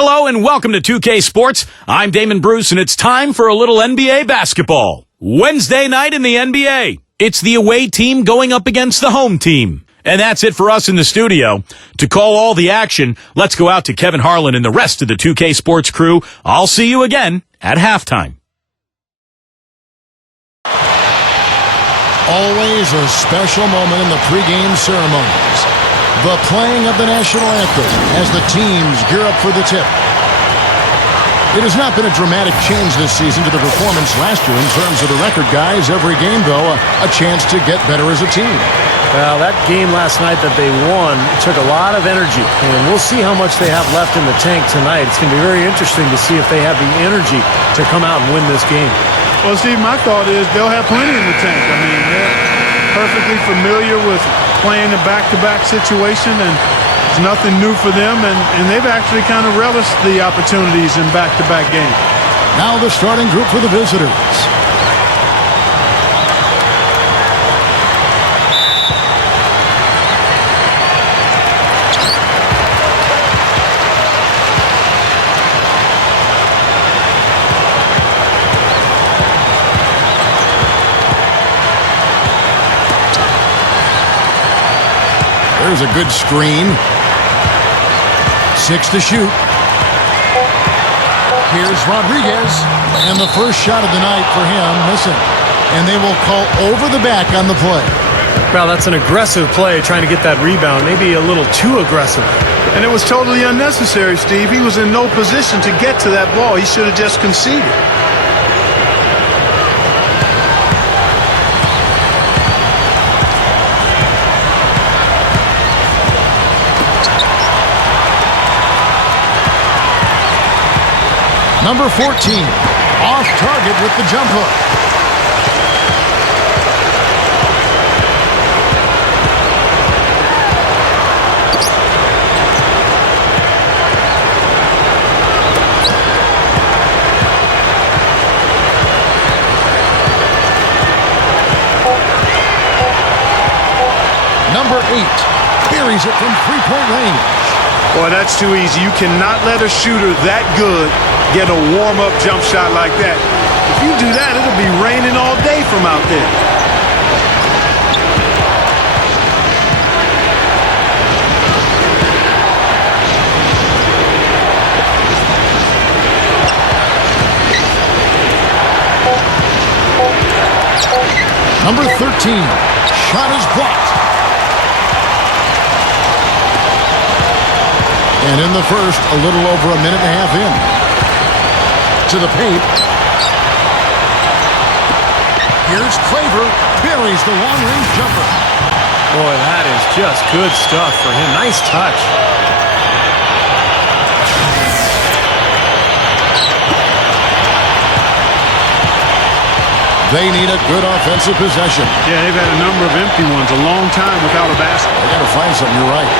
Hello and welcome to 2K Sports. I'm Damon Bruce and it's time for a little NBA basketball. Wednesday night in the NBA. It's the away team going up against the home team. And that's it for us in the studio. To call all the action, let's go out to Kevin Harlan and the rest of the 2K Sports crew. I'll see you again at halftime. Always a special moment in the pregame ceremonies. The playing of the national anthem as the teams gear up for the tip. It has not been a dramatic change this season to the performance last year in terms of the record, guys. Every game, though, a chance to get better as a team. Well, that game last night that they won took a lot of energy, and we'll see how much they have left in the tank tonight. It's going to be very interesting to see if they have the energy to come out and win this game. Well, Steve, my thought is they'll have plenty in the tank. I mean, they're perfectly familiar with playing a back-to-back situation, and it's nothing new for them, and they've actually kind of relished the opportunities in back-to-back games. Now the starting group for the visitors. There's a good screen. 6 to shoot. Here's Rodriguez. And the first shot of the night for him, missing. And they will call over the back on the play. Well, that's an aggressive play, trying to get that rebound. Maybe a little too aggressive. And it was totally unnecessary, Steve. He was in no position to get to that ball. He should have just conceded. Number 14, off target with the jump hook. Number 8, buries it from three-point range. Boy, that's too easy. You cannot let a shooter that good get a warm-up jump shot like that. If you do that, it'll be raining all day from out there. Number 13, shot is blocked. And in the first, a little over a minute and a half in. To the paint. Here's Claver. Buries the long-range jumper. Boy, that is just good stuff for him. Nice touch. They need a good offensive possession. Yeah, they've had a number of empty ones a long time without a basket. They got to find something, you're right.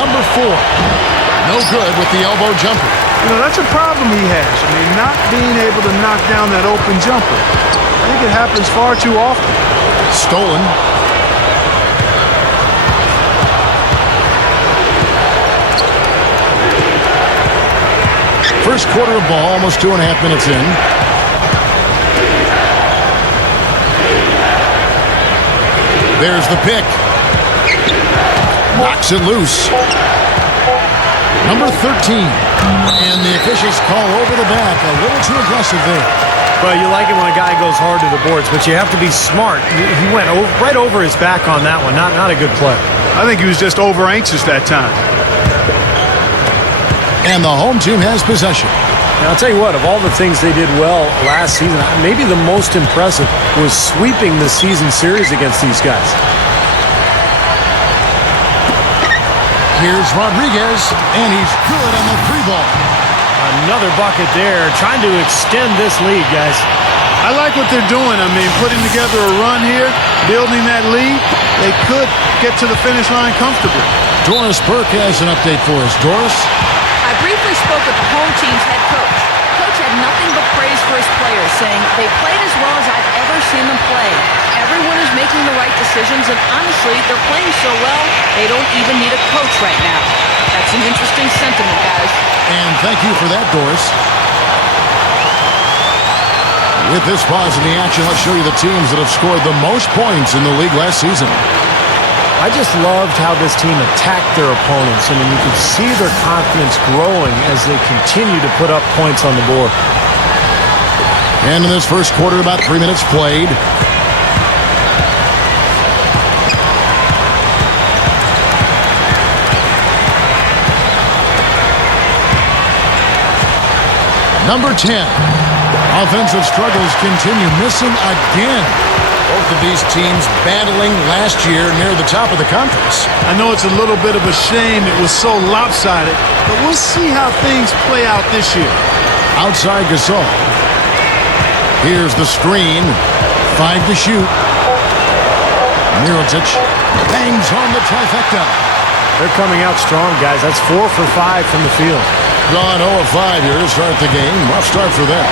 Number 4. No good with the elbow jumper. You know, that's a problem he has. I mean, not being able to knock down that open jumper. I think it happens far too often. Stolen. First quarter of ball, almost 2.5 minutes in. There's the pick. Knocks it loose. Number 13. And the officials call over the back. A little too aggressive there. Well, you like it when a guy goes hard to the boards, but you have to be smart. He went right over his back on that one. Not a good play. I think he was just over-anxious that time. And the home team has possession. Now, I'll tell you what, of all the things they did well last season, maybe the most impressive was sweeping the season series against these guys. Here's Rodriguez, and he's good on the 3-ball. Another bucket there, trying to extend this lead, guys. I like what they're doing. I mean, putting together a run here, building that lead. They could get to the finish line comfortably. Doris Burke has an update for us. Doris? I briefly spoke with the home team's head coach. Coach had nothing but praise for his players, saying they played as well as I've ever seen them play. Everyone is making the right decisions, and honestly, they're playing so well, they don't even need a coach right now. That's an interesting sentiment, guys. And thank Thank you for that, Doris. With this pause in the action, let's show you the teams that have scored the most points in the league last season. I just loved how this team attacked their opponents. I mean, you could see their confidence growing as they continue to put up points on the board. And in this first quarter, about 3 minutes played. Number 10. Offensive struggles continue, missing again. Both of these teams battling last year near the top of the conference. I know it's a little bit of a shame it was so lopsided, but we'll see how things play out this year. Outside Gasol. Here's the screen. 5 to shoot. Mirotic bangs home the trifecta. They're coming out strong, guys. That's 4 for 5 from the field. Gone 0 of 5 here to start the game. Rough start for them.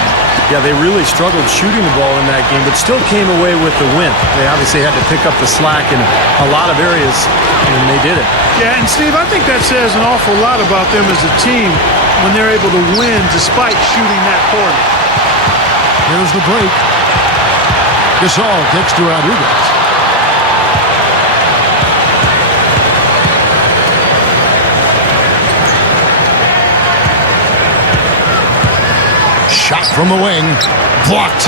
Yeah, they really struggled shooting the ball in that game, but still came away with the win. They obviously had to pick up the slack in a lot of areas, and they did it. Yeah, and Steve, I think that says an awful lot about them as a team when they're able to win despite shooting that poorly. Here's the break. Gasol kicks to Rodriguez. Shot from the wing. Blocked.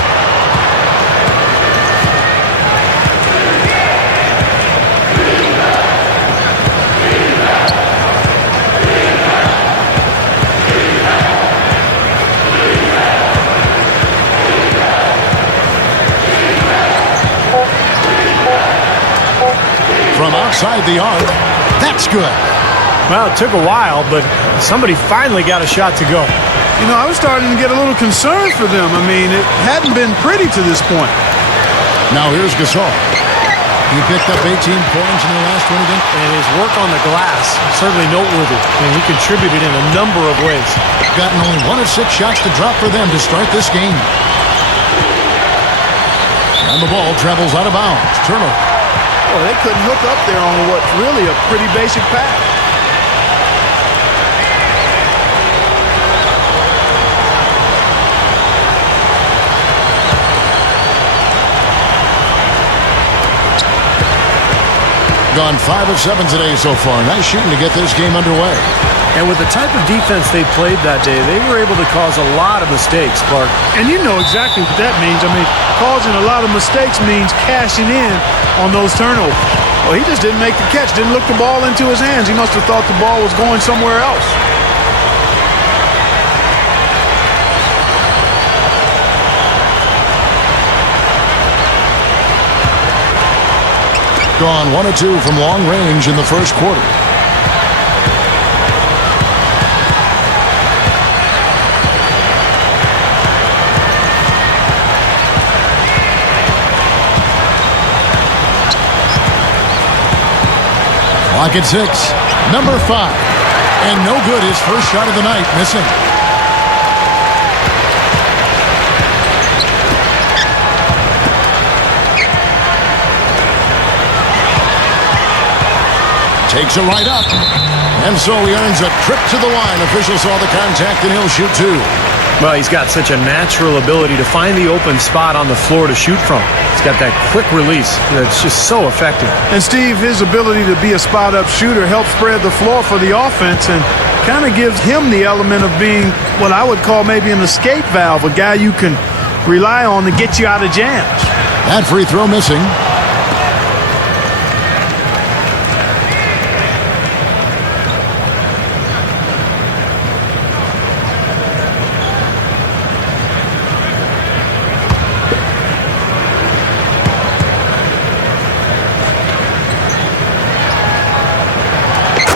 From outside the arc. That's good. Well, it took a while, but somebody finally got a shot to go. You know, I was starting to get a little concerned for them. I mean, it hadn't been pretty to this point. Now here's Gasol. He picked up 18 points in the last 20 games. And his work on the glass, certainly noteworthy. And he contributed in a number of ways. Gotten only 1 of 6 shots to drop for them to start this game. And the ball travels out of bounds. Turnover. Well, they couldn't hook up there on what's really a pretty basic pass. Gone 5 of 7 today so far. Nice shooting to get this game underway. And with the type of defense they played that day, they were able to cause a lot of mistakes, Clark. And you know exactly what that means. I mean, causing a lot of mistakes means cashing in on those turnovers. Well, he just didn't make the catch, didn't look the ball into his hands. He must have thought the ball was going somewhere else. Gone 1 of 2 from long range in the first quarter. Clock at 6. Number 5. And no good. His first shot of the night missing. Takes it right up. And so he earns a trip to the line. Officials saw the contact and he'll shoot 2. Well, he's got such a natural ability to find the open spot on the floor to shoot from. He's got that quick release that's just so effective. And Steve, his ability to be a spot-up shooter helps spread the floor for the offense and kind of gives him the element of being what I would call maybe an escape valve, a guy you can rely on to get you out of jams. That free throw missing.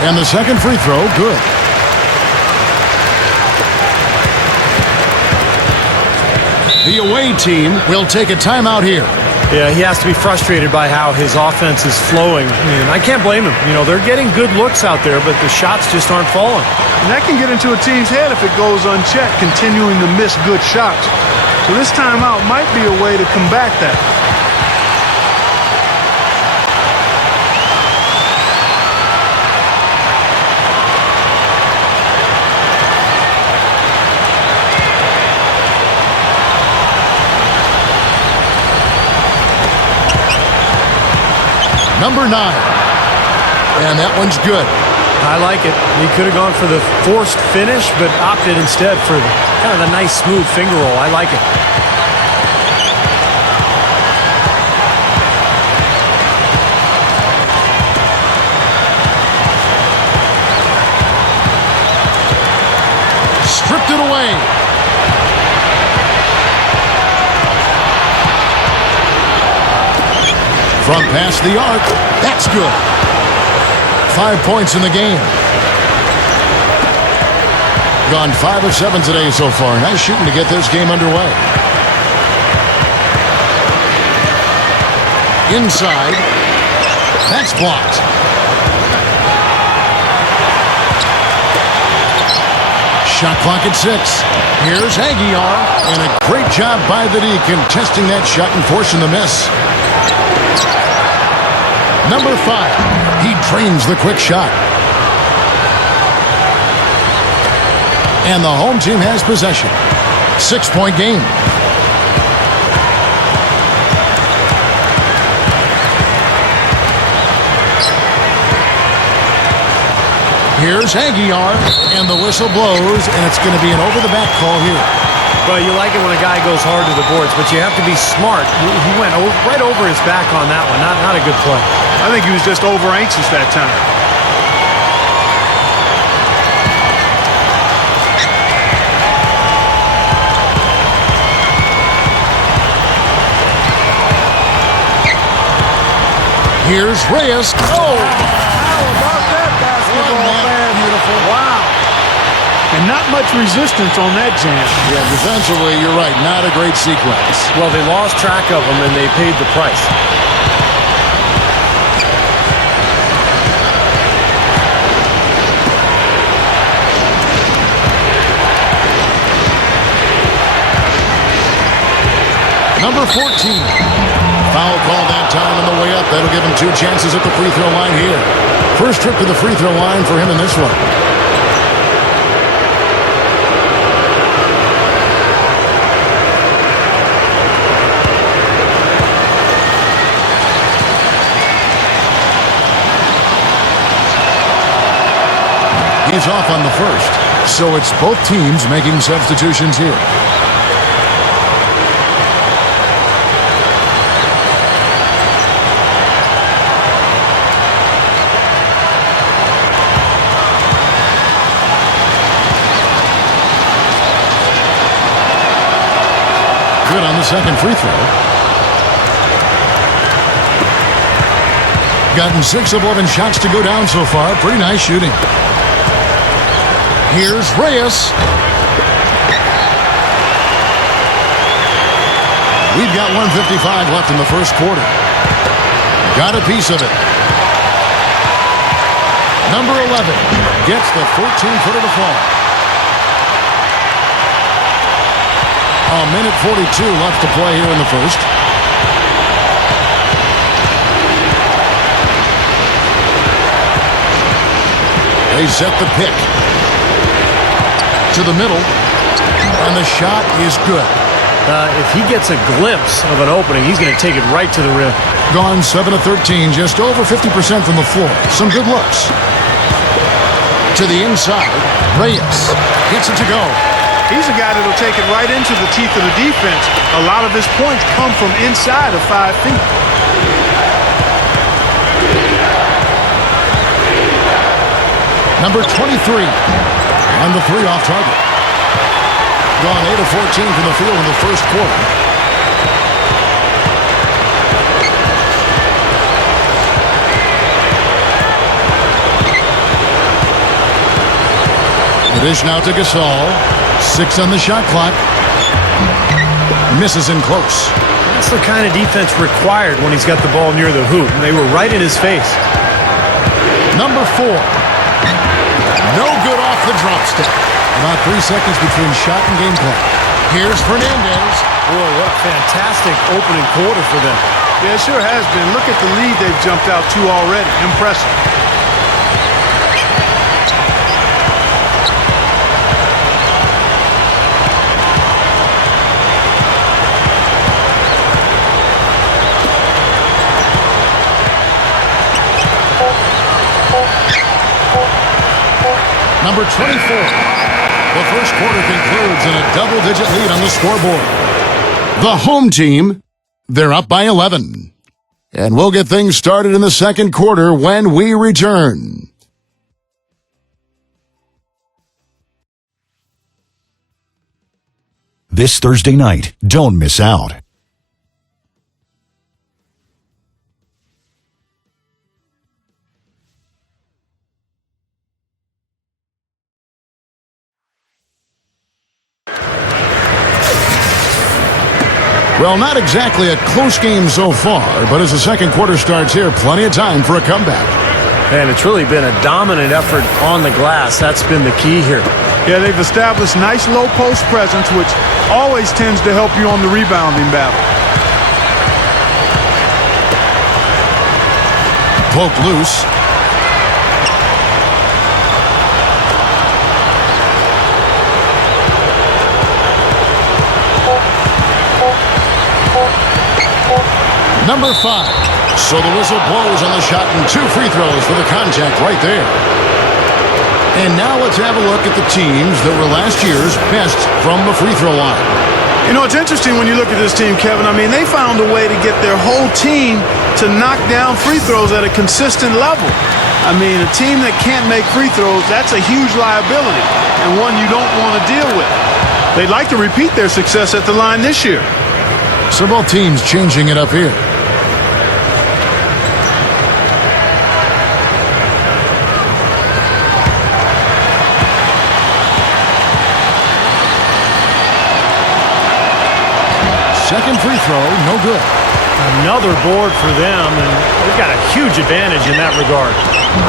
And the second free throw, good. The away team will take a timeout here. Yeah, he has to be frustrated by how his offense is flowing. And I can't blame him. You know, they're getting good looks out there, but the shots just aren't falling. And that can get into a team's head if it goes unchecked, continuing to miss good shots. So this timeout might be a way to combat that. Number 9. And that one's good. I like it. He could have gone for the forced finish, but opted instead for kind of the nice, smooth finger roll. I like it. Stripped it away. From past the arc. That's good. 5 points in the game. Gone 5 of 7 today so far. Nice shooting to get this game underway. Inside. That's blocked. Shot clock at 6. Here's Aguiar. And a great job by the D contesting that shot and forcing the miss. Number 5. He drains the quick shot. And the home team has possession. 6-point game. Here's Aguiar, and the whistle blows, and it's going to be an over-the-back call here. Well, you like it when a guy goes hard to the boards, but you have to be smart. He went right over his back on that one. Not a good play. I think he was just over-anxious that time. Here's Reyes. Oh! How about that basketball, man? Beautiful. Wow. And not much resistance on that jam. Yeah, defensively, you're right. Not a great sequence. Well, they lost track of him, and they paid the price. Number 14. Foul call that time on the way up. That'll give him 2 chances at the free throw line here. First trip to the free throw line for him in this one. He's off on the first. So it's both teams making substitutions here. Good on the second free throw. Gotten 6 of 11 shots to go down so far. Pretty nice shooting. Here's Reyes. We've got 1:55 left in the first quarter. Got a piece of it. Number 11 gets the 14-footer to fall. A minute 42 left to play here in the first. They set the pick. To the middle. And the shot is good. If he gets a glimpse of an opening, he's going to take it right to the rim. Gone 7 of 13, just over 50% from the floor. Some good looks. To the inside. Reyes gets it to go. He's a guy that'll take it right into the teeth of the defense. A lot of his points come from inside of 5 feet. Number 23. And the 3 off target. Gone 8 of 14 from the field in the first quarter. The dish now to Gasol. 6 on the shot clock. Misses in close. That's the kind of defense required when he's got the ball near the hoop. They were right in his face. Number 4. No good off the drop step. About 3 seconds between shot and game clock. Here's Fernandez. Boy, what a fantastic opening quarter for them. Yeah, it sure has been. Look at the lead they've jumped out to already. Impressive. Number 24. The first quarter concludes in a double-digit lead on the scoreboard. The home team, they're up by 11. And we'll get things started in the second quarter when we return. This Thursday night, don't miss out. Well, not exactly a close game so far, but as the second quarter starts here, plenty of time for a comeback. And it's really been a dominant effort on the glass. That's been the key here. Yeah, they've established nice low post presence, which always tends to help you on the rebounding battle. Poke loose. Number 5. So the whistle blows on the shot and 2 free throws for the contact right there. And now let's have a look at the teams that were last year's best from the free throw line. You know, it's interesting when you look at this team, Kevin. I mean, they found a way to get their whole team to knock down free throws at a consistent level. I mean, a team that can't make free throws, that's a huge liability and one you don't want to deal with. They'd like to repeat their success at the line this year. So both teams changing it up here. Second free throw, no good. Another board for them, and they've got a huge advantage in that regard.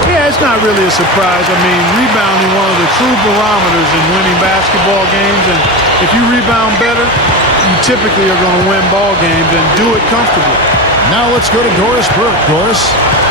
Yeah, it's not really a surprise. I mean, rebounding one of the true barometers in winning basketball games, and if you rebound better, you typically are going to win ball games and do it comfortably. Now let's go to Doris Burke. Doris?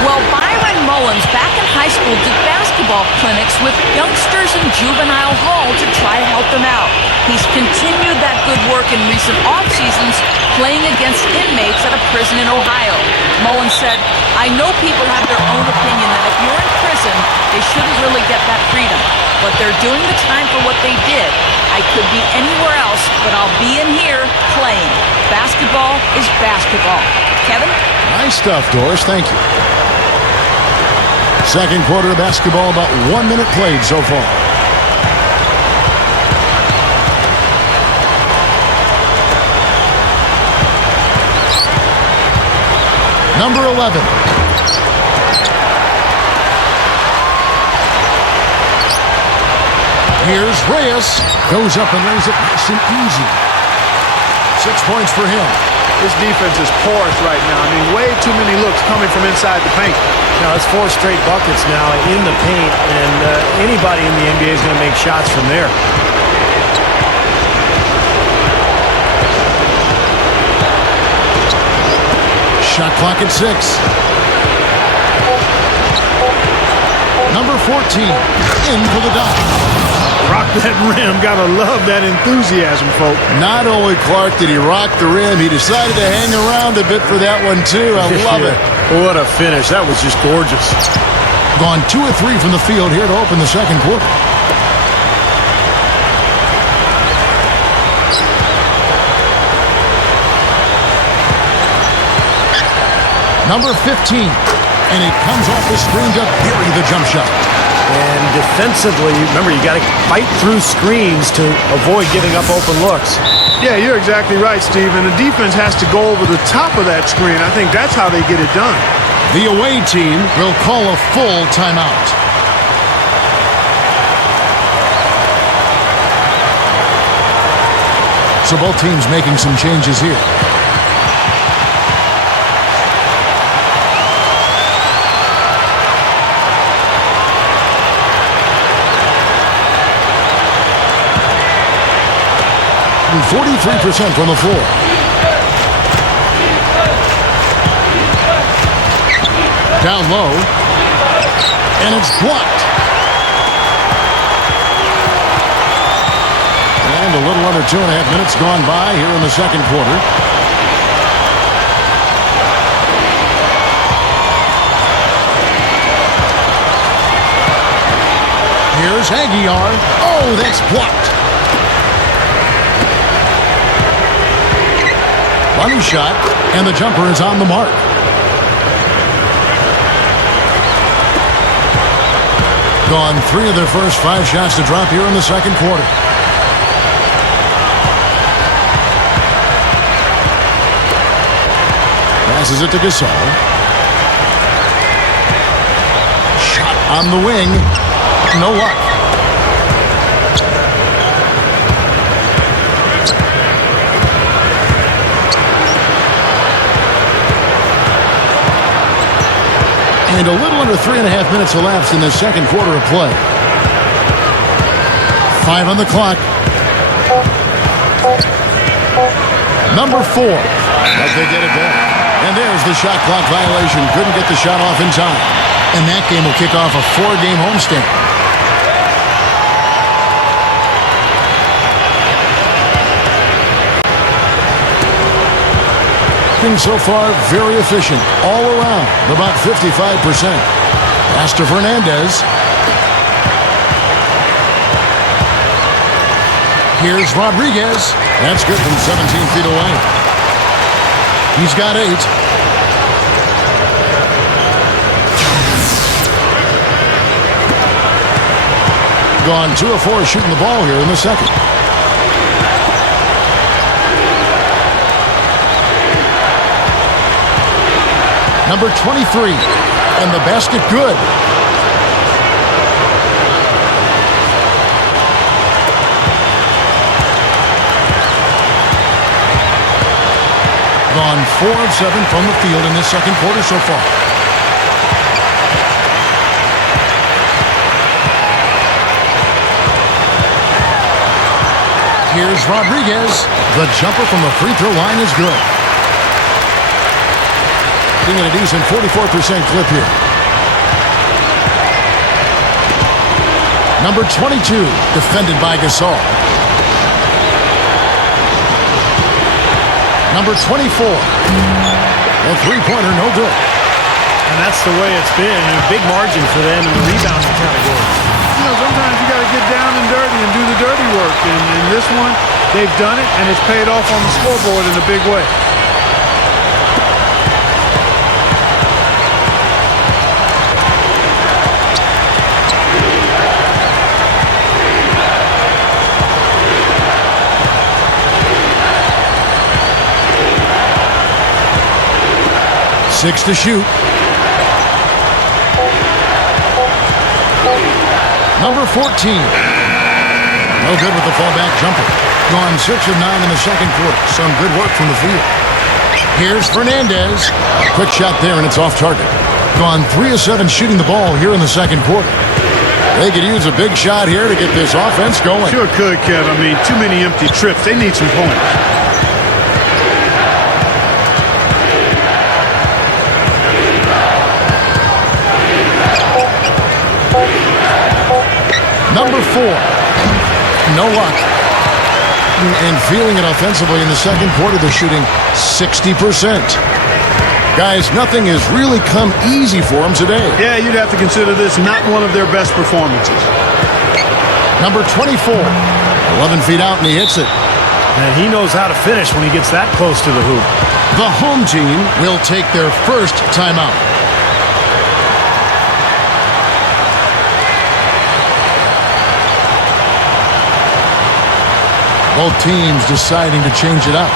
Well, Byron Mullins back in high school did basketball clinics with youngsters in juvenile hall to try to help them out. He's continued that good work in recent off seasons playing against inmates at a prison in Ohio. Mullins said, I know people have their own opinion that if you're in prison, they shouldn't really get that freedom. But they're doing the time for what they did. I could be anywhere else, but I'll be in here playing. Basketball is basketball. Kevin? Nice stuff, Doris. Thank you. Second quarter of basketball, about 1 minute played so far. Number 11. Here's Reyes. Goes up and lays it nice and easy. 6 points for him. This defense is porous right now. I mean, way too many looks coming from inside the paint. Now, it's 4 straight buckets now in the paint, and anybody in the NBA is going to make shots from there. Shot clock at 6. Number 14, in for the dunk. Rock that rim. Gotta love that enthusiasm, folks. Not only, Clark, did he rock the rim, he decided to hang around a bit for that one, too. I love it. What a finish. That was just gorgeous. Gone 2 of 3 from the field here to open the second quarter. Number 15, and it comes off the screen to bury the jump shot. And defensively, remember, you got to fight through screens to avoid giving up open looks. Yeah, you're exactly right, Steve. And the defense has to go over the top of that screen. I think that's how they get it done. The away team will call a full timeout. So both teams making some changes here. And 43% from the floor. Down low. And it's blocked. And a little under 2.5 minutes gone by here in the second quarter. Here's Aguiar. Oh, that's blocked. Funny shot, and the jumper is on the mark. Gone 3 of their first 5 shots to drop here in the second quarter. Passes it to Gasol. Shot on the wing. No luck. And a little under 3.5 minutes elapsed in the second quarter of play. 5 on the clock. Number 4. But they get it back. And there's the shot clock violation. Couldn't get the shot off in time. And that game will kick off a 4-game homestand. So far, very efficient all around, about 55%. Pass to Fernandez. Here's Rodriguez. That's good from 17 feet away. He's got 8. Gone 2 of 4 shooting the ball here in the second. Number 23, and the basket good. Gone 4 of 7 from the field in this second quarter so far. Here's Rodriguez. The jumper from the free throw line is good. At a decent 44% clip here. Number 22, defended by Gasol. Number 24, a three-pointer, no good. And that's the way it's been. A big margin for them in the rebounding category. You know, sometimes you got to get down and dirty and do the dirty work. And in this one, they've done it, and it's paid off on the scoreboard in a big way. Six to shoot. Number 14. No good with the fallback jumper. Gone 6 of 9 in the second quarter. Some good work from the field. Here's Fernandez. Quick shot there, and it's off target. Gone 3 of 7 shooting the ball here in the second quarter. They could use a big shot here to get this offense going. Sure could, Kev. I mean, too many empty trips. They need some points. Number 4. No luck. And feeling it offensively in the second quarter, they're shooting 60%. Guys, nothing has really come easy for them today. Yeah, you'd have to consider this not one of their best performances. Number 24. 11 feet out, and he hits it. And he knows how to finish when he gets that close to the hoop. The home team will take their first timeout. Both teams deciding to change it up.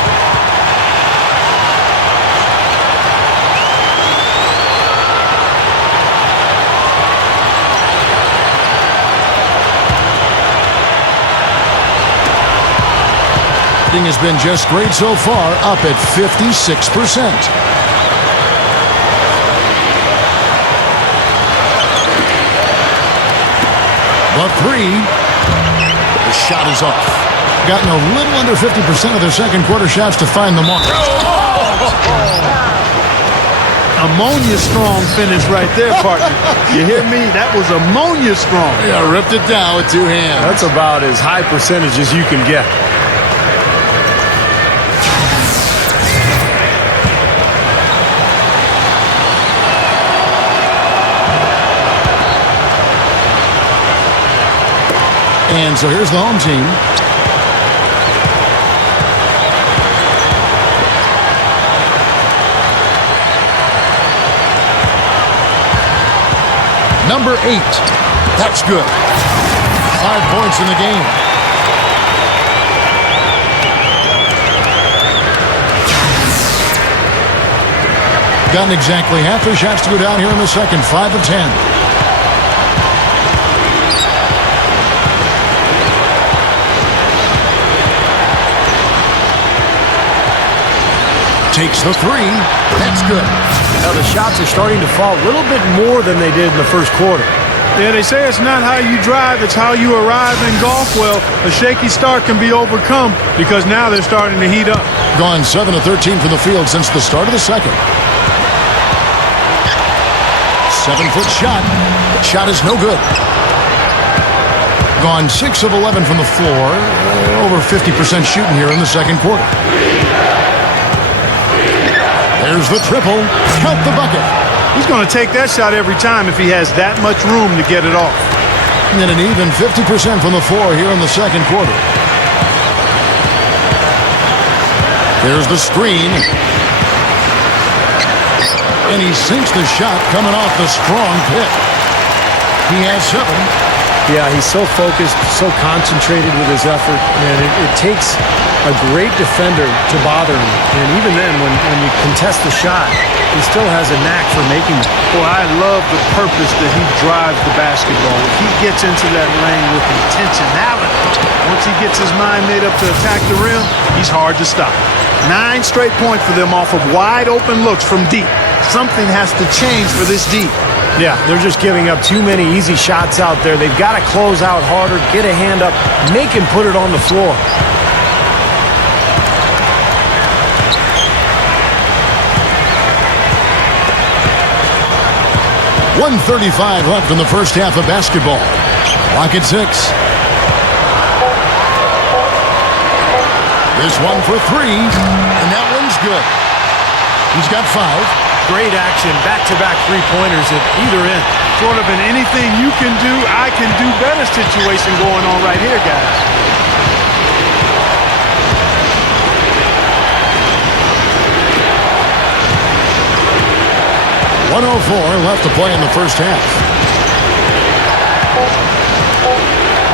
Has been just great so far, up at 56%. The 3. The shot is off. Gotten a little under 50% of their second quarter shots to find the mark. Ammonia strong finish right there, partner. You hear me? That was ammonia strong. Yeah, ripped it down with 2 hands. That's about as high percentage as you can get. And so here's the home team. Number 8. That's good. 5 points in the game. Gotten exactly half their shots to go down here in the second. 5 of 10. Takes the 3. That's good. Now the shots are starting to fall a little bit more than they did in the first quarter. Yeah, they say it's not how you drive, it's how you arrive in golf. Well, a shaky start can be overcome because now they're starting to heat up. Gone 7 of 13 from the field since the start of the second. 7-foot shot. Shot is no good. Gone 6 of 11 from the floor. Over 50% shooting here in the second quarter. There's the triple. Count the bucket. He's going to take that shot every time if he has that much room to get it off. And an even 50% from the floor here in the second quarter. There's the screen. And he sinks the shot coming off the strong pick. He has 7. Yeah, he's so focused, so concentrated with his effort, and it takes a great defender to bother him. And even then, when you contest the shot, he still has a knack for making it. Boy, I love the purpose that he drives the basketball. If he gets into that lane with intentionality, once he gets his mind made up to attack the rim, he's hard to stop. 9 straight points for them off of wide open looks from deep. Something has to change for this deep. Yeah, they're just giving up too many easy shots out there. They've got to close out harder, get a hand up, make him put it on the floor. .135 left in the first half of basketball. Clock at 6. This one for 3, and that one's good. He's got 5. Great action, back-to-back three-pointers at either end. Sort of an anything you can do, I can do better situation going on right here, guys. .104 left to play in the first half.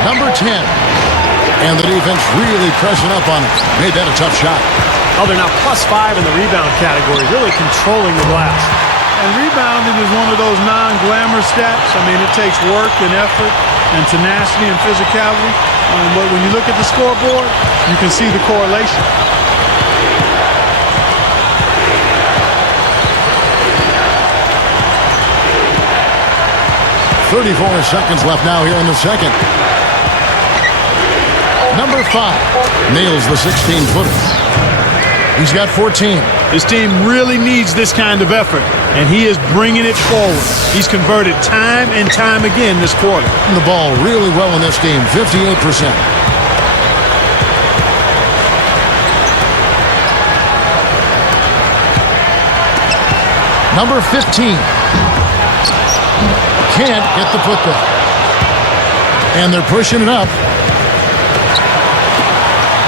Number 10. And the defense really pressing up on him. Made that a tough shot. Oh, they're now +5 in the rebound category, really controlling the glass. And rebounding is one of those non-glamour stats. I mean, it takes work and effort and tenacity and physicality. But when you look at the scoreboard, you can see the correlation. .34 seconds left now here in the second. Number 5 nails the 16-footer. He's got 14. This team really needs this kind of effort, and he is bringing it forward. He's converted time and time again this quarter. And the ball really well in this game, 58%. Number 15. Can't get the putback. And they're pushing it up.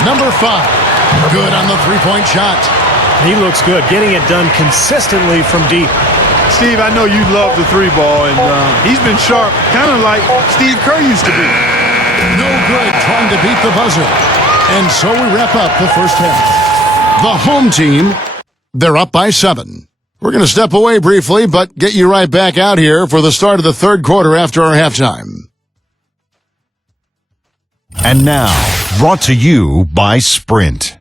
Number 5. Good on the three-point shot. He looks good, getting it done consistently from deep. Steve, I know you love the three ball, and he's been sharp, kind of like Steve Kerr used to be. No good trying to beat the buzzer. And so we wrap up the first half. The home team, they're up by 7. We're going to step away briefly, but get you right back out here for the start of the third quarter after our halftime. And now, brought to you by Sprint.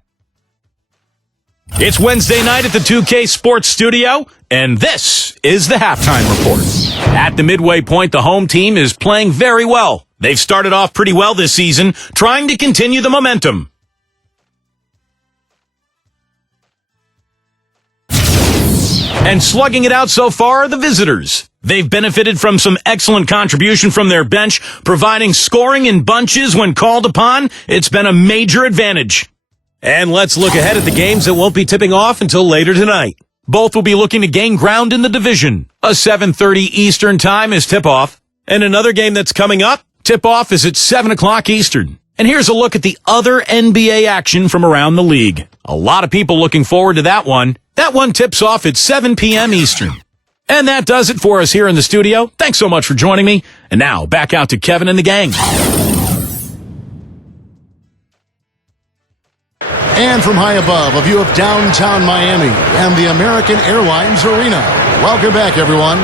It's Wednesday night at the 2K Sports Studio, and this is the halftime report. At the midway point, the home team is playing very well. They've started off pretty well this season, trying to continue the momentum. And slugging it out so far are the visitors. They've benefited from some excellent contribution from their bench, providing scoring in bunches when called upon. It's been a major advantage. And let's look ahead at the games that won't be tipping off until later tonight. Both will be looking to gain ground in the division. A 7:30 Eastern time is tip-off. And another game that's coming up, Tip-off is at 7 o'clock Eastern. And here's a look at the other NBA action from around the league. A lot of people looking forward to that one. That one tips off at 7 p.m. Eastern. And that does it for us here in the studio. Thanks so much for joining me. And now, back out to Kevin and the gang. And from high above, a view of downtown Miami and the American Airlines Arena. Welcome back, everyone.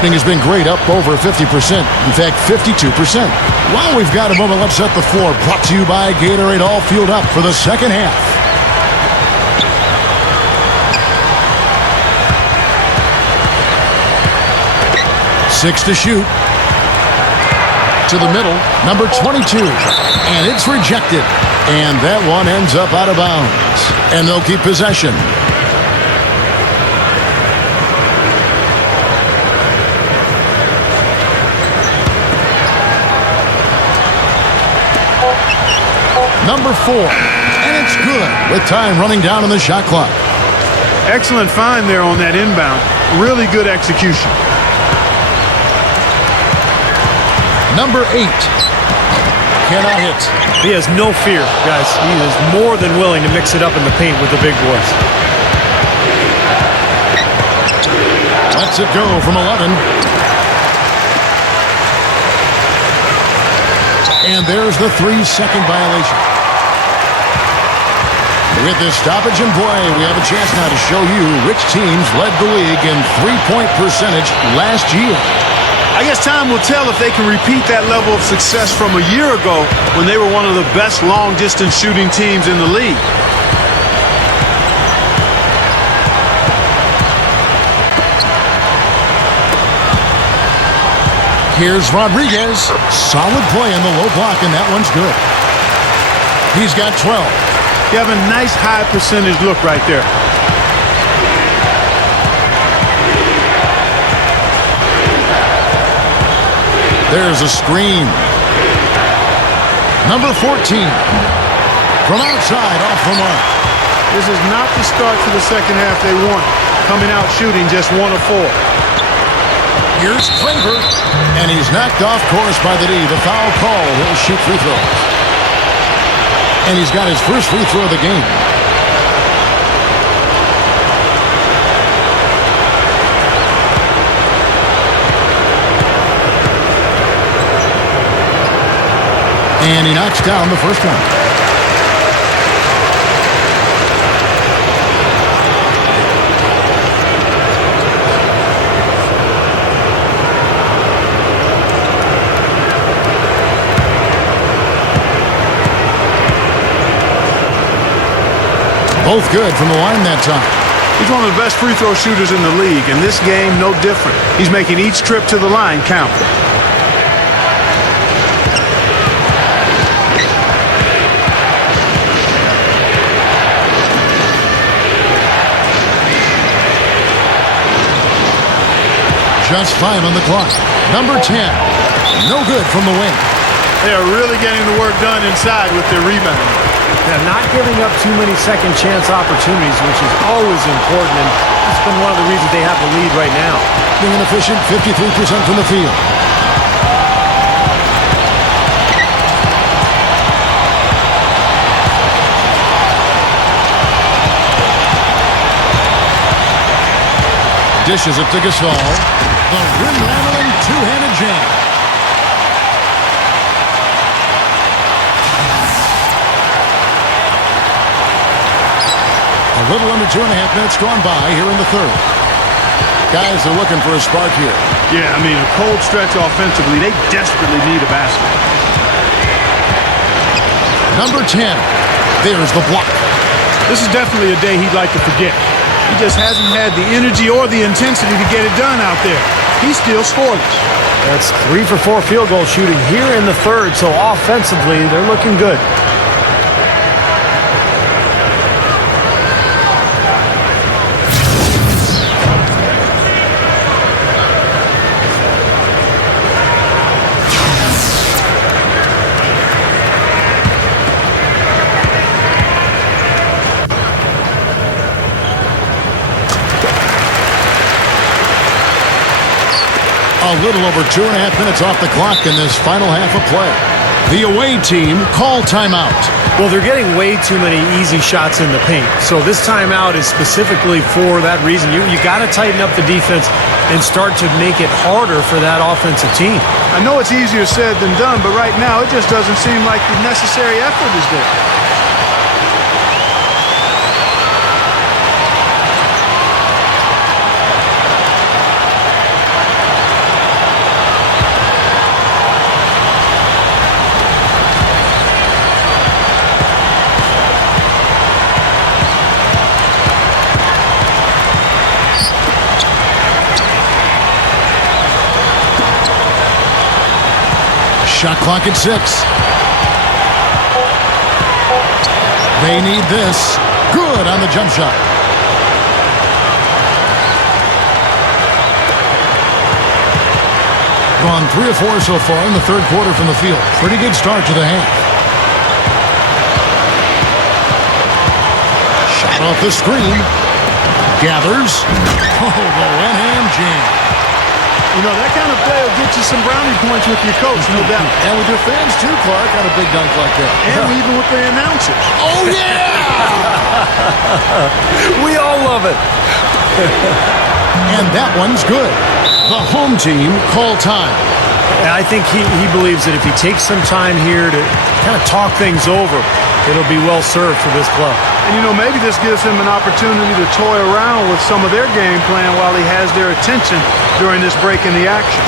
Has been great, up over 50%. In fact, 52%. While we've got a moment, let's set the floor. Brought to you by Gatorade, all fueled up for the second half. Six to shoot. To the middle, number 22. And it's rejected. And that one ends up out of bounds. And they'll keep possession. Number 4, and it's good with time running down on the shot clock. Excellent find there on that inbound. Really good execution. Number 8, cannot hit. He has no fear, guys. He is more than willing to mix it up in the paint with the big boys. Lets it go from 11. And there's the 3-second violation. With this stoppage and play, we have a chance now to show you which teams led the league in three-point percentage last year. I guess time will tell if they can repeat that level of success from a year ago when they were one of the best long-distance shooting teams in the league. Here's Rodriguez. Solid play in the low block, and that one's good. He's got 12. You have a nice high percentage look right there. There's a screen. Number 14. From outside, off the mark. This is not the start to the second half they want. Coming out shooting just 1 of 4. Here's Claver. And he's knocked off course by the D. The foul call. He'll shoot free throws. And he's got his first free throw of the game. And he knocks down the first one. Both good from the line that time. He's one of the best free throw shooters in the league, and this game no different. He's making each trip to the line count. Just 5 on the clock. Number 10. No good from the wing. They are really getting the work done inside with their rebound. Yeah, not giving up too many second chance opportunities, which is always important, and it's been one of the reasons they have the lead right now. Being an efficient 53% from the field. Dishes it to Gasol. The rim-rattling two-handed jam. A little under 2.5 minutes gone by here in the third. Guys are looking for a spark here. Yeah, I mean, a cold stretch offensively. They desperately need a basket. Number 10. There's the block. This is definitely a day he'd like to forget. He just hasn't had the energy or the intensity to get it done out there. He's still scoreless. That's 3 for 4 field goal shooting here in the third, so offensively, they're looking good. A little over 2.5 minutes off the clock in this final half of play. The away team call timeout. Well, they're getting way too many easy shots in the paint. So this timeout is specifically for that reason. You got to tighten up the defense and start to make it harder for that offensive team. I know it's easier said than done, but right now it just doesn't seem like the necessary effort is there. Shot clock at 6. They need this. Good on the jump shot. Gone 3 of 4 so far in the third quarter from the field. Pretty good start to the half. Shot off the screen. Gathers. Oh, the one-hand jam. You know, that kind of play will get you some brownie points with your coach, no doubt. And with your fans, too, Clark, on a big dunk like that. And even with the announcers. Oh, yeah! We all love it. And that one's good. The home team call time. And I think he believes that if he takes some time here to kind of talk things over, it'll be well served for this club. And, you know, maybe this gives him an opportunity to toy around with some of their game plan while he has their attention during this break in the action.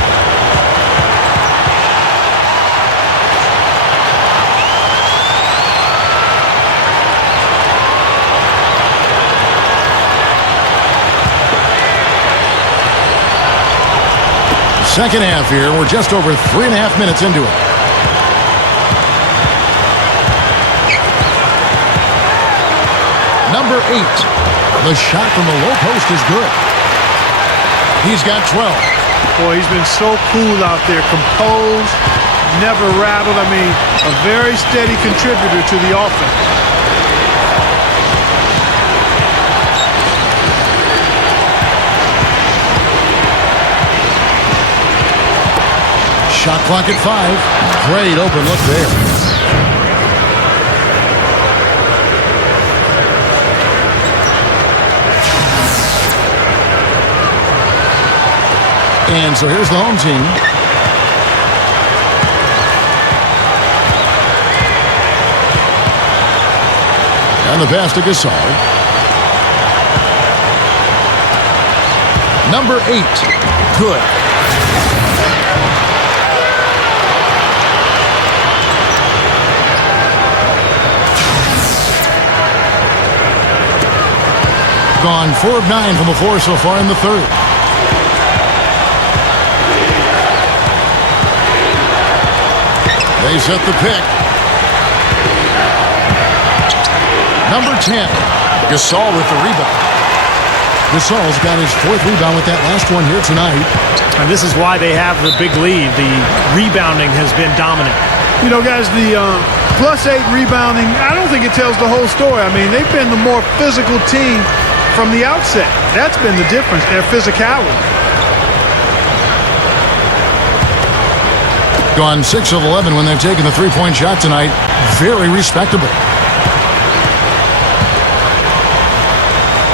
Second half here. We're just over 3.5 minutes into it. Number 8. The shot from the low post is good. He's got 12. Boy, he's been so cool out there, composed, never rattled. I mean, a very steady contributor to the offense. Shot clock at 5. Great open look there. And so here's the home team. And the pass to Gasol. Number 8. Good. Gone 4 of 9 from the floor so far in the third. They set the pick. Number 10. Gasol with the rebound. Gasol's got his 4th rebound with that last one here tonight. And this is why they have the big lead. The rebounding has been dominant. You know, guys, the +8 rebounding, I don't think it tells the whole story. I mean, they've been the more physical team from the outset. That's been the difference, their physicality. Gone 6 of 11 when they've taken the three-point shot tonight. Very respectable.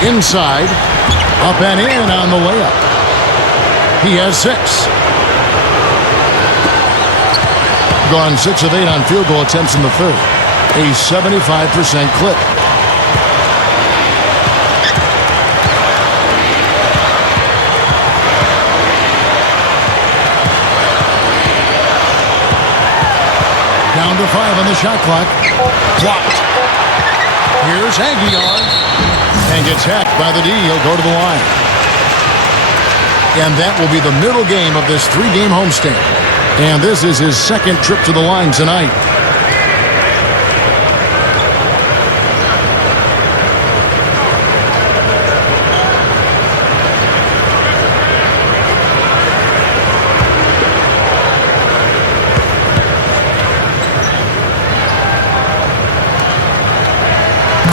Inside. Up and in on the layup. He has 6. Gone 6 of 8 on field goal attempts in the third. A 75% clip. Down to 5 on the shot clock. Blocked. Here's Aguilar. And gets hacked by the D. He'll go to the line. And that will be the middle game of this 3-game homestand. And this is his 2nd trip to the line tonight.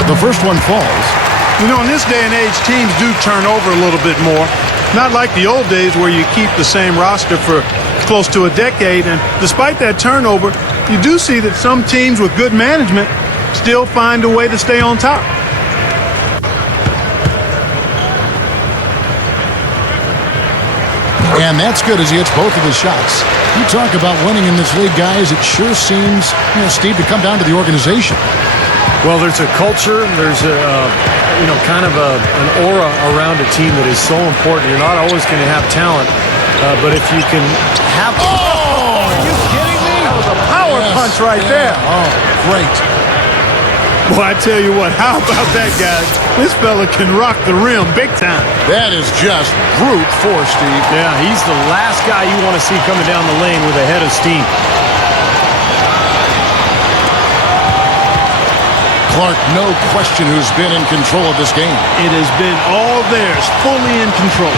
The first one falls. You know, in this day and age, teams do turn over a little bit more. Not like the old days where you keep the same roster for close to a decade. And despite that turnover, you do see that some teams with good management still find a way to stay on top. And that's good as he hits both of his shots. You talk about winning in this league, guys. It sure seems, Steve, to come down to the organization. Well, there's a culture, there's a, kind of an aura around a team that is so important. You're not always going to have talent, but if you can have... Oh! Are you kidding me? That was a power punch right there. Oh, great. Well, I tell you what, how about that, guys? This fella can rock the rim big time. That is just brute force, Steve. Yeah, he's the last guy you want to see coming down the lane with a head of steam. Clark, no question who's been in control of this game. It has been all theirs, fully in control.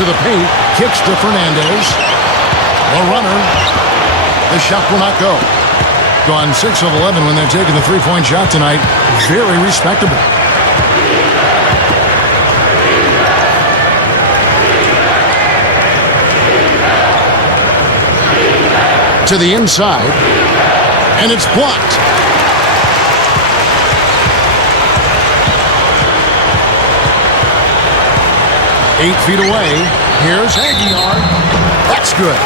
To the paint, kicks to Fernandez. The runner. The shot will not go. Gone 6 of 11 when they're taking the three-point shot tonight. Very respectable. To the inside. And it's blocked. 8 feet away. Here's Aguilar. That's good.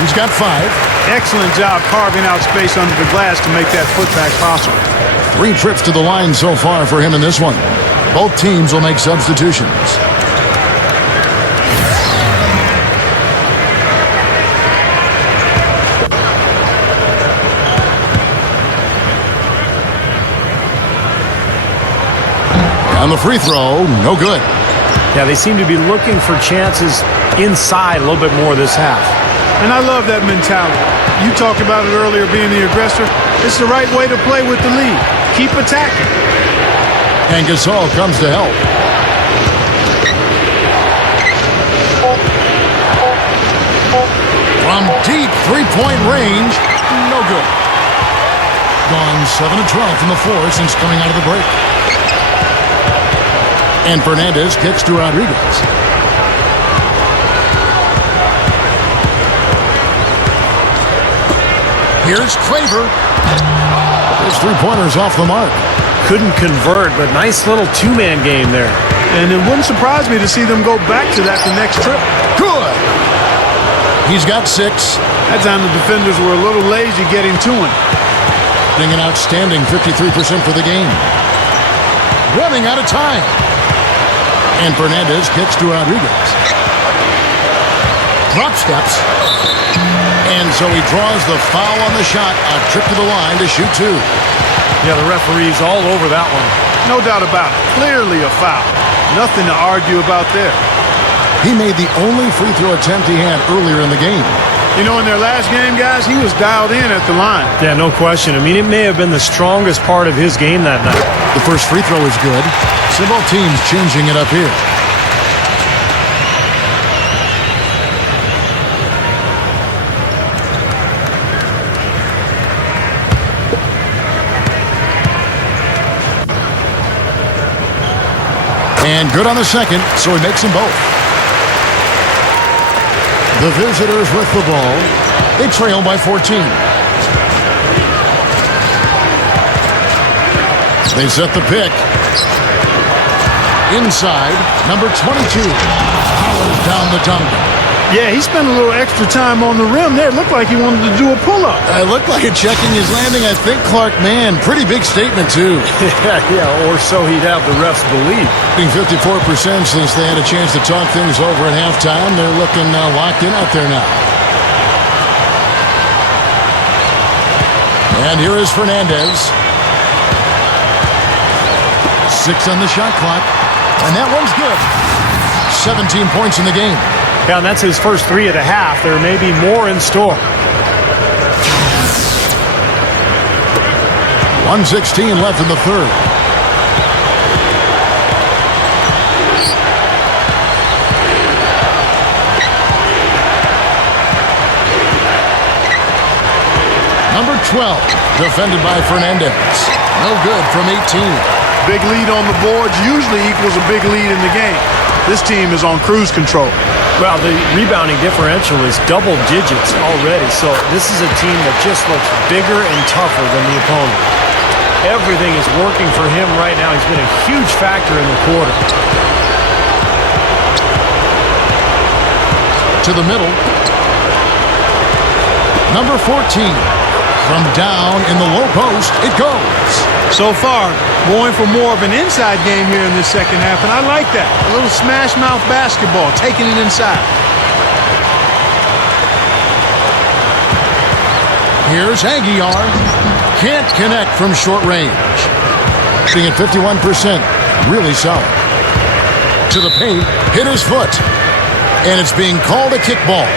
He's got 5. Excellent job carving out space under the glass to make that putback possible. 3 trips to the line so far for him in this one. Both teams will make substitutions. And the free throw, no good. Yeah, they seem to be looking for chances inside a little bit more this half. And I love that mentality. You talked about it earlier, being the aggressor. It's the right way to play with the lead. Keep attacking. And Gasol comes to help. From deep three-point range, no good. Gone 7 of 12 from the floor since coming out of the break. And Fernandez kicks to Rodriguez. Here's Craver. His three-pointer's off the mark. Couldn't convert, but nice little two-man game there. And it wouldn't surprise me to see them go back to that the next trip. Good. He's got 6. That time the defenders were a little lazy getting to him. Getting an outstanding 53% for the game. Running out of time. And Fernandez kicks to Rodriguez. Drop steps. And so he draws the foul on the shot. A trip to the line to shoot 2. Yeah, the referee's all over that one. No doubt about it. Clearly a foul. Nothing to argue about there. He made the only free throw attempt he had earlier in the game. You know, in their last game, guys, he was dialed in at the line. Yeah, no question. I mean, it may have been the strongest part of his game that night. The first free throw is good. So both teams changing it up here. And good on the second, so he makes them both. The visitors with the ball. They trail by 14. They set the pick. Inside, number 22. Powers down the dunk. Yeah, he spent a little extra time on the rim there. It looked like he wanted to do a pull-up. It looked like a checking his landing. I think, Clark, man, pretty big statement, too. Yeah, or so he'd have the refs believe. Being 54% since they had a chance to talk things over at halftime. They're looking locked in out there now. And here is Fernandez. 6 on the shot clock. And that one's good. 17 points in the game. Yeah, and that's his first 3 of the half. There may be more in store. 1:16 left in the third. Number 12, Defended by Fernandez. No good from 18. Big lead on the boards usually equals a big lead in the game. This team is on cruise control. Well, the rebounding differential is double digits already, so this is a team that just looks bigger and tougher than the opponent. Everything is working for him right now. He's been a huge factor in the quarter. To the middle. Number 14. From down in the low post, it goes. So far, going for more of an inside game here in this second half, and I like that. A little smash mouth basketball, taking it inside. Here's Aguiar. Can't connect from short range. Shooting at 51%. Really solid. To the paint, hit his foot. And it's being called a kickball.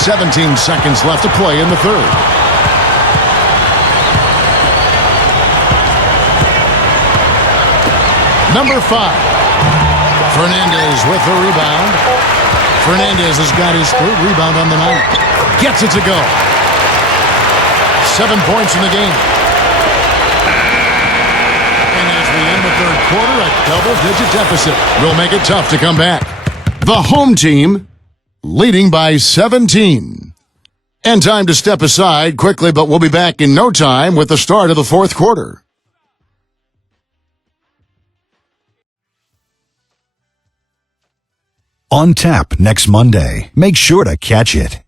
.17 seconds left to play in the third. Number 5. Fernandez with the rebound. Fernandez has got his third rebound on the night. Gets it to go. 7 points in the game. And as we end the third quarter, a double-digit deficit will make it tough to come back. The home team leading by 17. And time to step aside quickly, but we'll be back in no time with the start of the fourth quarter. On tap next Monday. Make sure to catch it.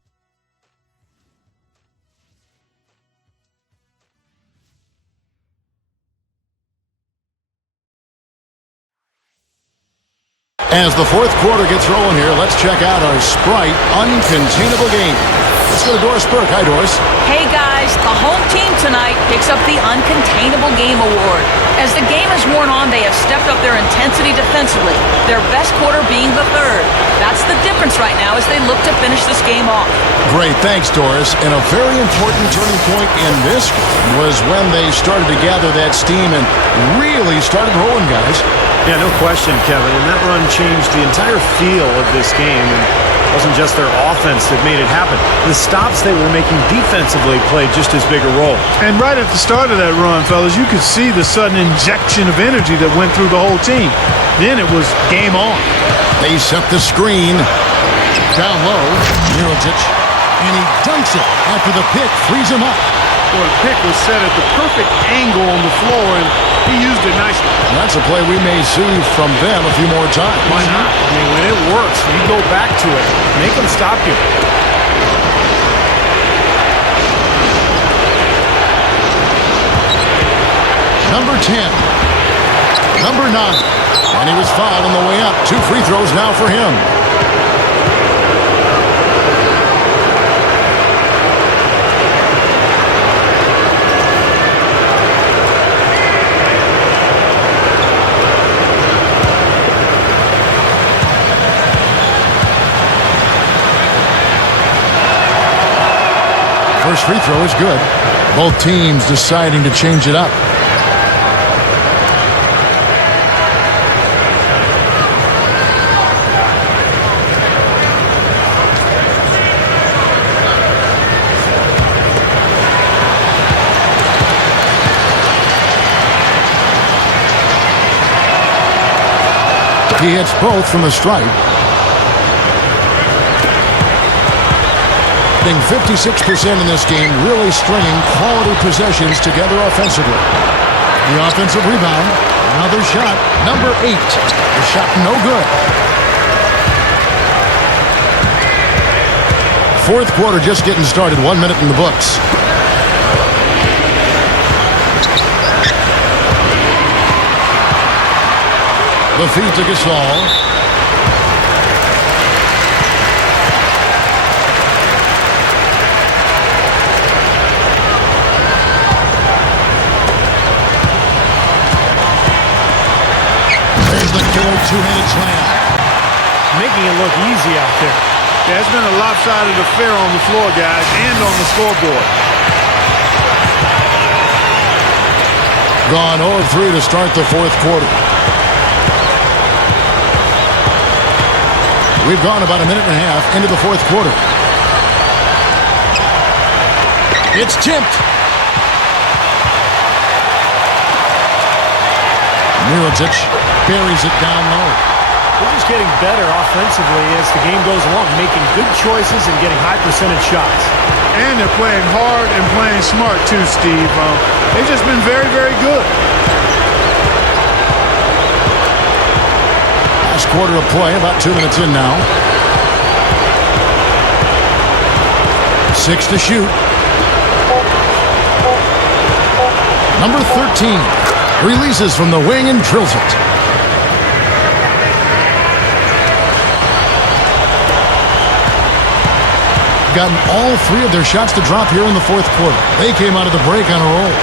As the fourth quarter gets rolling here, let's check out our Sprite Uncontainable Game. Let's go to Doris Burke. Hi, Doris. Hey guys, the home team tonight picks up the Uncontainable Game Award. As the game has worn on, they have stepped up their intensity defensively, their best quarter being the third. That's the difference right now as they look to finish this game off. Great, thanks, Doris. And a very important turning point in this game was when they started to gather that steam and really started rolling, guys. Yeah, no question, Kevin. And that run changed the entire feel of this game. And it wasn't just their offense that made it happen. The stops they were making defensively played just as big a role. And right at the start of that run, fellas, you could see the sudden injection of energy that went through the whole team. Then it was game on. They set the screen. Down low, Mirotic. And he dunks it after the pick frees him up. Well, the pick was set at the perfect angle on the floor, and he used it nicely. That's a play we may see from them a few more times. Why not? I mean, when it works, you go back to it. Make them stop you. Number 10. Number 9. And he was fouled on the way up. 2 free throws now for him. First free throw is good. Both teams deciding to change it up. He hits both from the stripe. 56% in this game, really stringing quality possessions together offensively. The offensive rebound, another shot, number 8. The shot no good. Fourth quarter just getting started, 1 minute in the books. The feed to Gasol. Killer two-handed slam. Making it look easy out there. Yeah, it's been a lopsided affair on the floor, guys, and on the scoreboard. Gone 0 of 3 to start the fourth quarter. We've gone about a minute and a half into the fourth quarter. It's tipped. Mirotic buries it down low. They're just getting better offensively as the game goes along, making good choices and getting high percentage shots. And they're playing hard and playing smart too, Steve. They've just been very, very good. Last quarter of play, about 2 minutes in now. 6 to shoot. Number 13 releases from the wing and drills it. Gotten all 3 of their shots to drop here in the fourth quarter. They came out of the break on a roll.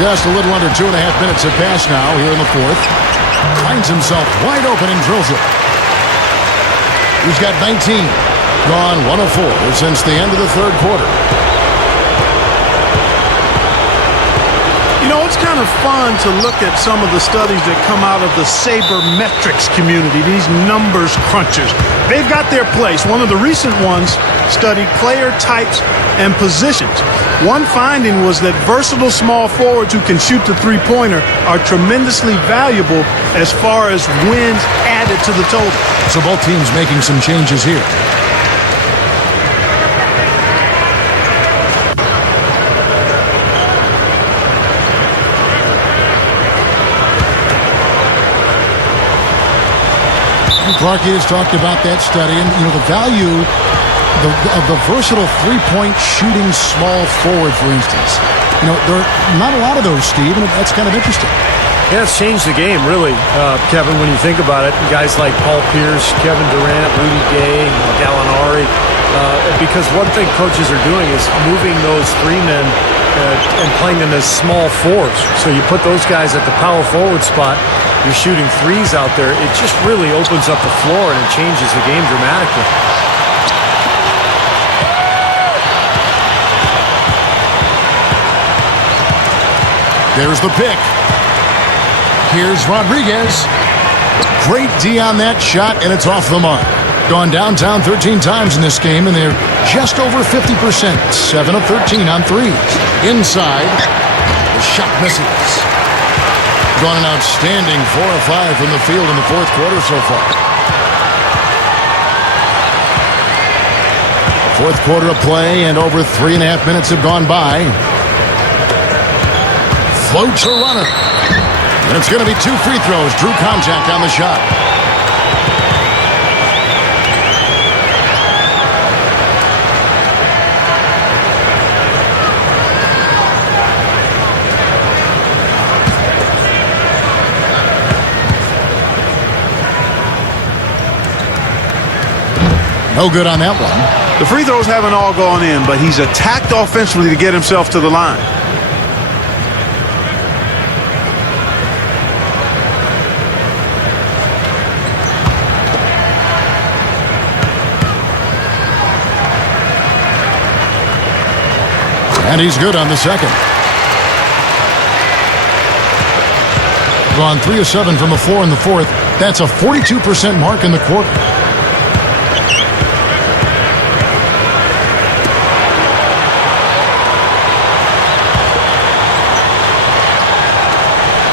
Just a little under 2.5 minutes have passed now here in the fourth. Finds himself wide open and drills it. He's got 19. Gone 1 of 4 since the end of the third quarter. You know, it's kind of fun to look at some of the studies that come out of the sabermetrics community, these numbers crunchers. They've got their place. One of the recent ones studied player types and positions. One finding was that versatile small forwards who can shoot the three-pointer are tremendously valuable as far as wins added to the total. So both teams making some changes here. Clarkie has talked about that study and, you know, the value of the versatile three-point shooting small forward, for instance. You know, there are not a lot of those, Steve, and that's kind of interesting. Yeah, it's changed the game, really, Kevin, when you think about it. Guys like Paul Pierce, Kevin Durant, Rudy Gay, Gallinari, because one thing coaches are doing is moving those 3 men and playing them as small fours. So you put those guys at the power forward spot, you're shooting threes out there. It just really opens up the floor and it changes the game dramatically. There's the pick. Here's Rodriguez. Great D on that shot, and it's off the mark. Gone downtown 13 times in this game, and they're just over 50%. 7 of 13 on threes. Inside, the shot misses. Gone an outstanding 4 of 5 from the field in the fourth quarter so far. Fourth quarter of play, and over 3.5 minutes have gone by. Floats a runner. And it's going to be 2 free throws. Drew contact on the shot. No good on that one. The free throws haven't all gone in, but he's attacked offensively to get himself to the line. And he's good on the second. Gone 3 of 7 from the floor in the fourth. That's a 42% mark in the quarter.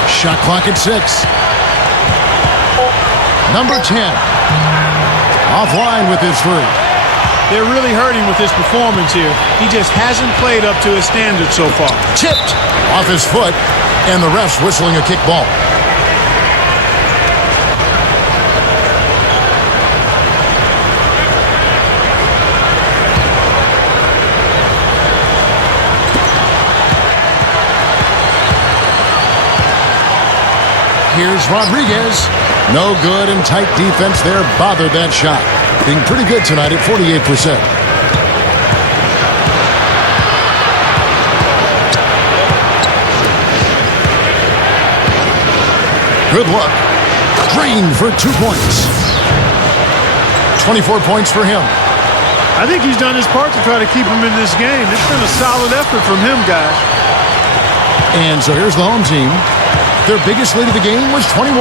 Shot clock at 6. Number 10. Offline with his 3. They're really hurting with his performance here. He just hasn't played up to his standards so far. Tipped off his foot, and the ref's whistling a kick ball. Here's Rodriguez. No good, and tight defense there bothered that shot. Being pretty good tonight at 48%. Good look. Green for 2 points. 24 points for him. I think he's done his part to try to keep him in this game. It's been a solid effort from him, guys. And so here's the home team. Their biggest lead of the game was 21.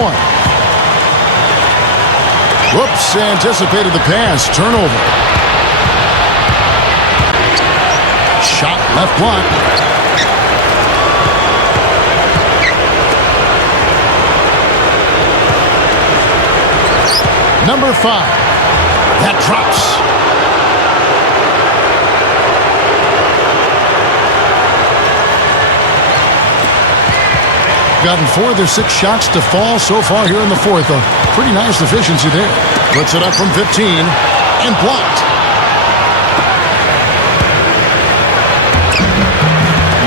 Whoops, anticipated the pass. Turnover. Shot left block. Number 5. That drops. Gotten 4 of their 6 shots to fall so far here in the fourth. A pretty nice efficiency there. Puts it up from 15 and blocked.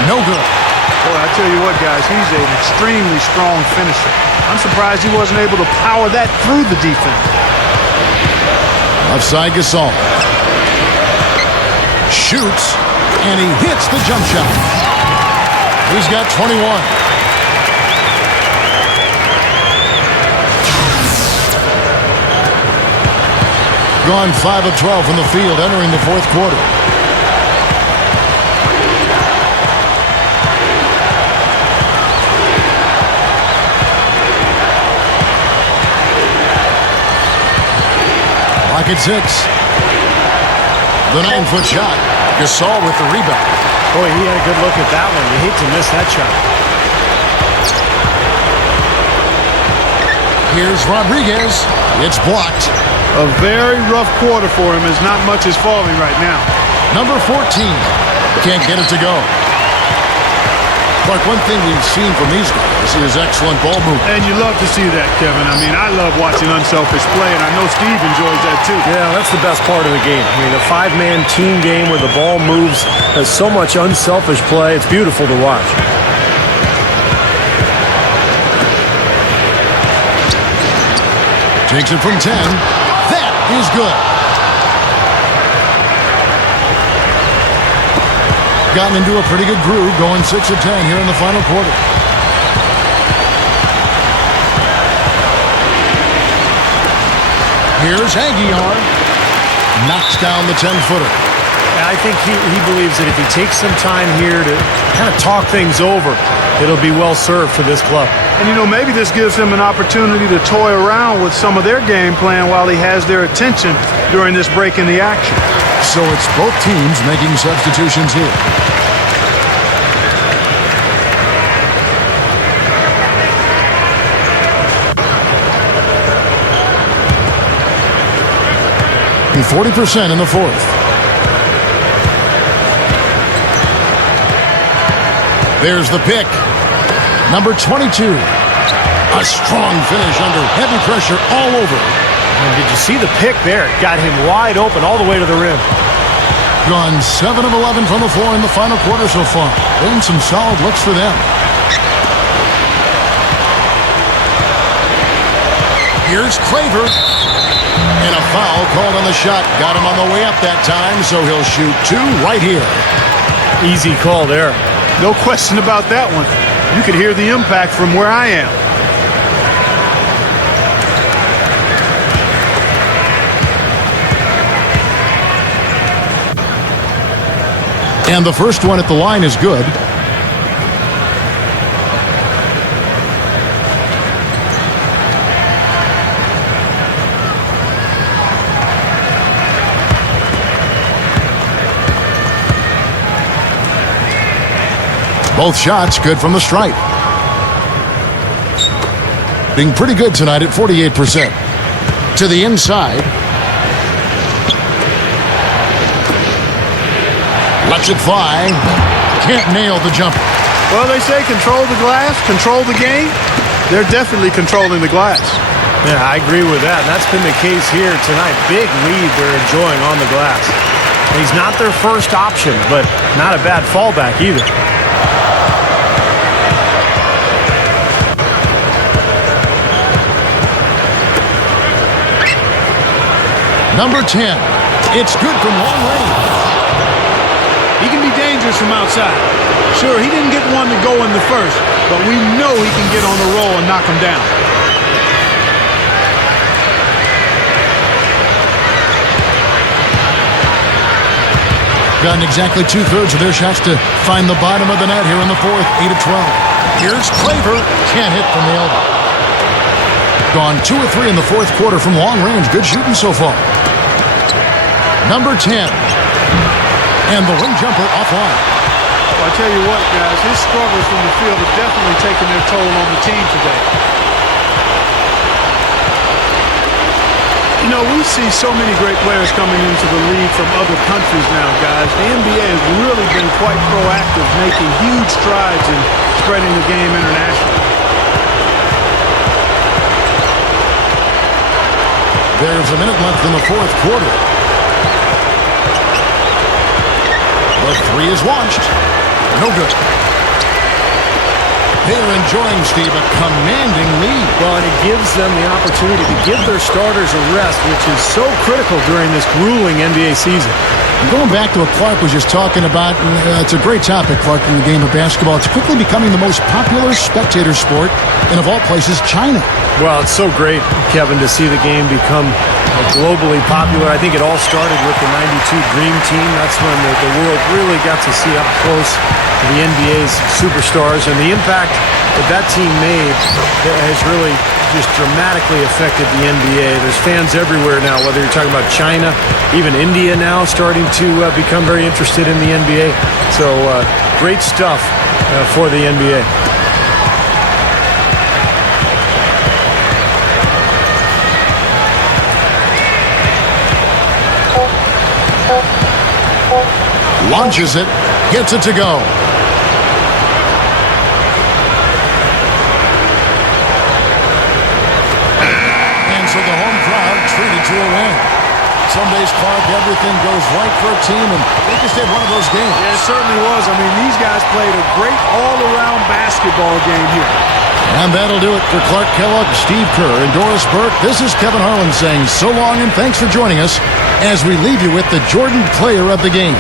No good. Boy, I tell you what, guys, he's an extremely strong finisher. I'm surprised he wasn't able to power that through the defense. Offside Gasol. Shoots, and he hits the jump shot. He's got 21. Gone 5 of 12 from the field entering the fourth quarter. Lock at 6. The 9-foot shot. Gasol with the rebound. Boy, he had a good look at that one. You hate to miss that shot. Here's Rodriguez. It's blocked. A very rough quarter for him as not much is falling right now. Number 14. Can't get it to go. Clark, one thing we've seen from these guys is excellent ball movement. And you love to see that, Kevin. I mean, I love watching unselfish play, and I know Steve enjoys that too. Yeah, that's the best part of the game. I mean, a 5-man team game where the ball moves, has so much unselfish play. It's beautiful to watch. Takes it from 10. That is good. Gotten into a pretty good groove, going 6 of 10 here in the final quarter. Here's Aguilar. Knocks down the 10-footer. I think he believes that if he takes some time here to kind of talk things over, it'll be well served for this club. And, you know, maybe this gives him an opportunity to toy around with some of their game plan while he has their attention during this break in the action. So it's both teams making substitutions here. And 40% in the fourth. There's the pick. Number 22. A strong finish under heavy pressure all over. And did you see the pick there? It got him wide open all the way to the rim. Gone 7 of 11 from the floor in the final quarter so far. Been some solid looks for them. Here's Claver. And a foul called on the shot. Got him on the way up that time, so he'll shoot 2 right here. Easy call there. No question about that one. You could hear the impact from where I am. And the first one at the line is good. Both shots good from the stripe. Being pretty good tonight at 48%. To the inside. Lets it fly. Can't nail the jumper. Well, they say control the glass, control the game. They're definitely controlling the glass. Yeah, I agree with that. And that's been the case here tonight. Big lead they're enjoying on the glass. He's not their first option, but not a bad fallback either. Number 10. It's good from long range. He can be dangerous from outside. Sure, he didn't get one to go in the first, but we know he can get on the roll and knock him down. gotten exactly two-thirds of their shots to find the bottom of the net here in the fourth, 8 of 12. Here's Claver. Can't hit from the elbow. Gone 2 of 3 in the fourth quarter from long range. Good shooting so far. Number 10. And the wing jumper offline. Well, I tell you what, guys, his struggles from the field have definitely taken their toll on the team today. You know, we see so many great players coming into the league from other countries now, guys. The NBA has really been quite proactive, making huge strides in spreading the game internationally. There's a minute left in the fourth quarter. The three is launched. No good. They're enjoying, Steve, a commanding lead. Well, and it gives them the opportunity to give their starters a rest, which is so critical during this grueling NBA season. Going back to what Clark was just talking about, it's a great topic, Clark, in the game of basketball. It's quickly becoming the most popular spectator sport in, of all places, China. Well, it's so great, Kevin, to see the game become globally popular. I think it all started with the '92 Dream Team. That's when the world really got to see up close the NBA's superstars, and the impact that team made has really just dramatically affected the NBA. There's fans everywhere now, whether you're talking about China, even India now starting to become very interested in the NBA. So great stuff for the NBA. Launches it, gets it to go. And so the home crowd treated to a win. Some days, Clark, everything goes right for a team, and they just had one of those games. Yeah, it certainly was. I mean, these guys played a great all-around basketball game here. And that'll do it for Clark Kellogg, Steve Kerr, and Doris Burke. This is Kevin Harlan saying so long and thanks for joining us as we leave you with the Jordan Player of the Game.